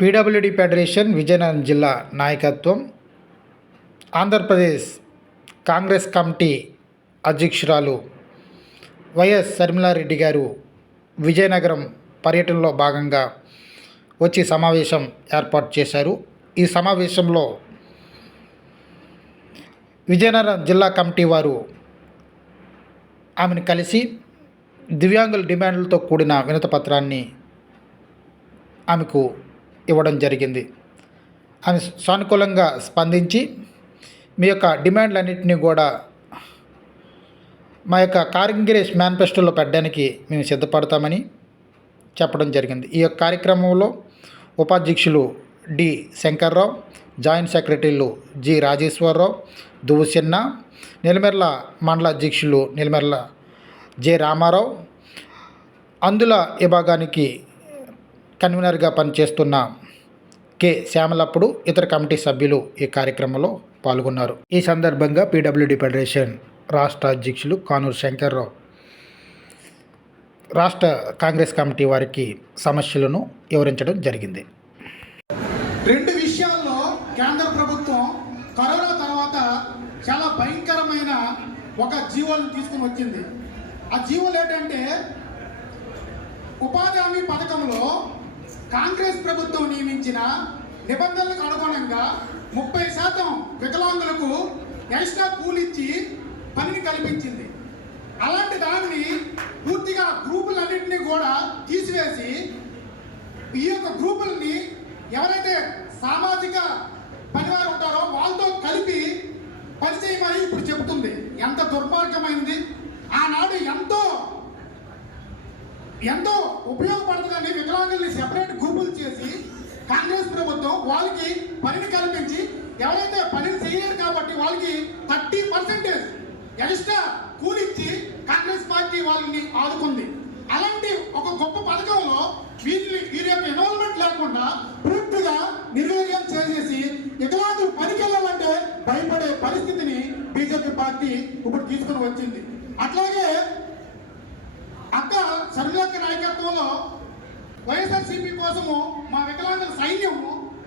PWD federation Vizianagaram జిల్లా నాయకత్వం. Andhra Pradesh Congress committee అధ్యక్షురాలు వైఎస్ శర్మిలారెడ్డి గారు విజయనగరం పర్యటనలో భాగంగా వచ్చి సమావేశం ఏర్పాటు చేశారు. ఈ సమావేశంలో విజయనగరం జిల్లా కమిటీ వారు ఆమెను కలిసి దివ్యాంగుల డిమాండ్లతో కూడిన వినతపత్రాన్ని ఆమెకు ఇవ్వడం జరిగింది. ఆమె సానుకూలంగా స్పందించి మీ యొక్క డిమాండ్లన్నింటినీ కూడా మా యొక్క కాంగ్రెస్ మేనిఫెస్టోలో పెట్టడానికి మేము సిద్ధపడతామని చెప్పడం జరిగింది. ఈ యొక్క కార్యక్రమంలో ఉపాధ్యక్షులు డి. శంకర్రావు జాయింట్ సెక్రటరీలు జి. రాజేశ్వరరావు దువ్వుసిన్న నిలమెర్ల మండల అధ్యక్షులు నిలమెర్ల జె. రామారావు అందుల విభాగానికి కన్వీనర్గా పనిచేస్తున్న కె. శ్యామలప్పుడు ఇతర కమిటీ సభ్యులు ఈ కార్యక్రమంలో పాల్గొన్నారు. ఈ సందర్భంగా పీడబ్ల్యూడి ఫెడరేషన్ రాష్ట్ర అధ్యక్షులు కానూరు శంకర్రావు రాష్ట్ర కాంగ్రెస్ కమిటీ వారికి సమస్యలను వివరించడం జరిగింది. రెండు విషయాల్లో కేంద్ర ప్రభుత్వం కరోనా తర్వాత చాలా భయంకరమైన ఒక జీవోలను తీసుకుని వచ్చింది. ఆ జీవోలు ఏంటంటే ఉపాధి హామీ పథకంలో కాంగ్రెస్ ప్రభుత్వం నియమించిన నిబంధనలకు అనుగుణంగా ముప్పై శాతం వికలాంగులకు ఎక్స్ట్రా కూలిచ్చి పనిని కల్పించింది. అలాంటి దానిని పూర్తిగా గ్రూపులన్నింటినీ కూడా తీసివేసి ఈ యొక్క గ్రూపుల్ని ఎవరైతే సామాజిక పనివారు ఉంటారో వాళ్ళతో కలిపి పనిచేయమని ఇప్పుడు చెబుతుంది. ఎంత దుర్మార్గమైంది. ఆనాడు ఎంతో ఎంతో ఉపయోగం వికలాంగుల్ని సెపరేట్ గ్రూపులు చేసి కాంగ్రెస్ ప్రభుత్వం వాళ్ళకి పనిని కల్పించి ఎవరైతే పనిని చేయలేరు కాబట్టి వాళ్ళకి థర్టీ పర్సెంటేజ్ ఎక్స్ట్రా కూలిచ్చి కాంగ్రెస్ పార్టీ వాళ్ళని ఆదుకుంది. అలాంటి ఒక గొప్ప పథకంలో వీరిని వీరి యొక్క ఇన్వాల్వ్మెంట్ లేకుండా పూర్తిగా నిర్వీర్యం చేసేసి వికలాంగులు పనికి వెళ్ళాలంటే భయపడే పరిస్థితిని బీజేపీ పార్టీ ఇప్పుడు తీసుకుని వచ్చింది. అట్లాగే అక్క సర్వేక నాయకత్వంలో వైఎస్ఆర్సీపీ కోసము మా వికలాంగుల సైన్యం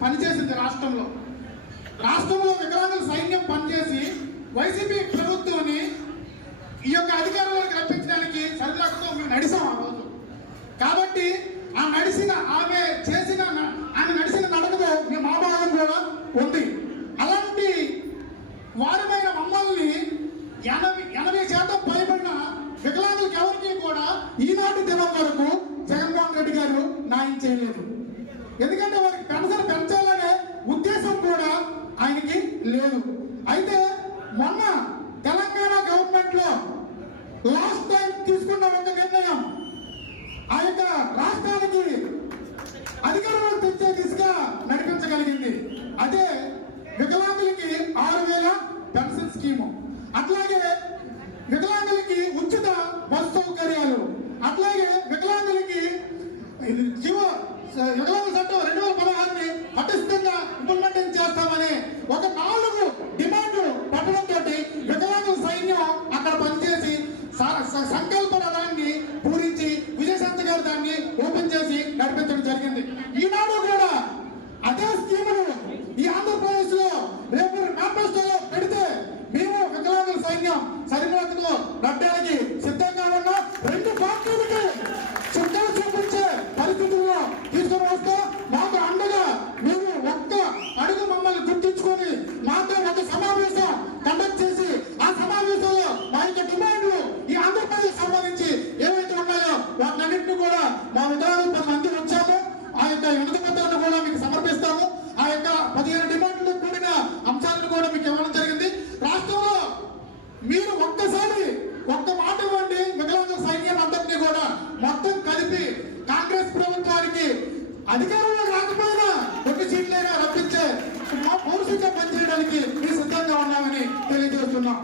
పనిచేసింది రాష్ట్రంలో. రాష్ట్రంలో వికలాంగుల సైన్యం పనిచేసి వైసీపీ ప్రభుత్వాన్ని ఈ యొక్క అధికారంలోకి రప్పించడానికి సరిదాకతో మేము నడిసాం ఆ రోజు. కాబట్టి ఆ నడిచిన ఆమె చేసిన ఆమె నడిచిన నడకతో మీ మాభావం కూడా ఉంది. అలాంటి వారమైన మమ్మల్ని ఎనభై ఎనభై శాతం పైబడిన వికలాంగులకి ఎవరికి కూడా ఈనాటి దినం వరకు చేయలేదు. ఎందుకంటే వారికి పెన్షన్ పెంచాలనే ఉద్దేశం కూడా ఆయనకి లేదు. అయితే మొన్న తెలంగాణ గవర్నమెంట్లో లాస్ట్ టైం తీసుకున్న ఒక నిర్ణయం. ఆ యొక్క రాష్ట్రానికి అధికారంలో తెచ్చే దిశగా నడిపించగలిగింది. అదే వికలాంగులకి ఆరు వేల పెన్షన్ స్కీము. అట్లాగే వికలాంగులకి ఉచిత బస్ సౌకర్యాలు అట్లాగే వికలాంగులకి ఇది జీవ వికలాంగుల చట్టం రెండు వేల పదహారుని పటిష్టంగా ఇంప్లిమెంట్ చేస్తామని ఒక నాలుగు డిమాండ్లు పట్టడంతో వికలాంగుల సైన్యం అక్కడ పనిచేసి స- దాన్ని సంకల్ప రథాన్ని పూరించి విజయశాంతి గారు దాన్ని ఓపెన్ చేసి నడిపించడం జరిగింది. ఈనాడు కూడా అదే స్కీములు ఈ ఆంధ్రప్రదేశ్లో రేపు మేనిఫెస్టోలో పెడితే మేము వికలాంగుల సైన్యం సరిగ్గా నడ్డానికి సిద్ధంగా ఉన్న రెండు పార్టీలకి చుట్టాలు చూపించే పరిస్థితుల్లో తీసుకుని వస్తే మాకు అండగా మేము ఒక్క అడుగు మమ్మల్ని గుర్తించుకొని మాతో ఒక సమావేశం కండక్ట్ చేసి ఆ సమావేశంలో మా యొక్క డిమాండ్లు ఈ ఆంధ్రప్రదేశ్ సంబంధించి ఏవైతే ఉన్నాయో వాటన్నింటినీ కూడా మా విధానం పది మంది వచ్చాము ఆ యొక్క వినతి పత్రాన్ని కూడా మీకు సమర్పిస్తాము ఆ యొక్క పదిహేను డిమాండ్లు కూడిన అంశాలను కూడా మీకు ఇవ్వడం జరిగింది రాష్ట్రంలో మీరు ఒక్కసారి ఒక్క మాట ఇవ్వండి. మిగతా సైన్యం అందరినీ కూడా మొత్తం కలిపి కాంగ్రెస్ ప్రభుత్వానికి అధికారంలో రాకపోయినా కొన్ని సీట్లైనా రప్పించే మా పనిచేయడానికి మేము సిద్ధంగా ఉన్నామని తెలియజేస్తున్నాం.